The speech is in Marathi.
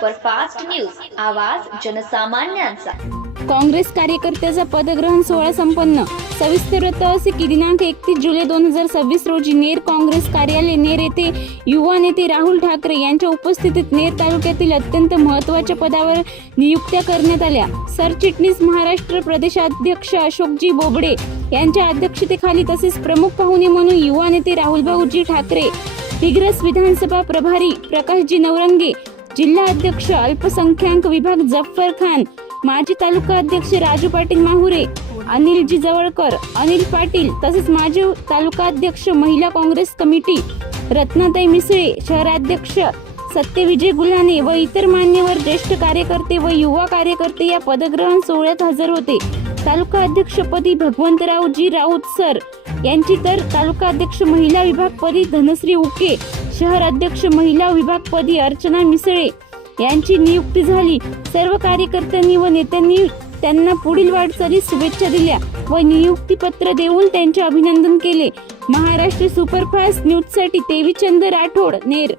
सुपरफास्ट न्यूज, आवाज जनसामान्यांचा। काँग्रेस कार्यकर्त्याचा पदग्रहण सोहळा संपन्न। सविस्तर वृत्त असे की दिनांक 31 जुलै 2026 रोजी नेर काँग्रेस कार्यालय नेर येथे युवा नेते राहुल ठाकरे यांच्या उपस्थितीत नेर तालुक्यातील अत्यंत महत्त्वाच्या पदावर नियुक्त्या करण्यात आल्या। सरचिटणीस महाराष्ट्र प्रदेशाध्यक्ष अशोकजी बोबडे यांच्या अध्यक्षतेखाली तसेच प्रमुख पाहुणे म्हणून युवा नेते राहुल भाऊजी ठाकरे, दिग्रस विधानसभा प्रभारी प्रकाशजी नवरंगे, जिल्हा अध्यक्ष अल्पसंख्याक विभाग जफर खान, माजी तालुका अध्यक्ष राजू पाटील माहुरे, अनिलजी जवळकर, अनिल पाटील तसेच माजी तालुका अध्यक्ष महिला काँग्रेस कमिटी रत्नाताई मिसळे, शहराध्यक्ष सत्यविजय गुल्हाने व इतर मान्यवर ज्येष्ठ कार्यकर्ते व युवा कार्यकर्ते या पदग्रहण सोहळ्यात हजर होते। तालुका अध्यक्षपदी भगवंतरावजी राऊत सर यांची तर तालुका अध्यक्ष महिला विभागपदी धनश्री उके, शहर अध्यक्ष महिला विभागपदी अर्चना मिसळे यांची नियुक्ती झाली। सर्व कार्यकर्त्यांनी व नेत्यांनी त्यांना पुढील वाटचालीस शुभेच्छा दिल्या व नियुक्तीपत्र देऊन त्यांचे अभिनंदन केले। महाराष्ट्र सुपरफास्ट न्यूजसाठी देवीचंद राठोड, नेर।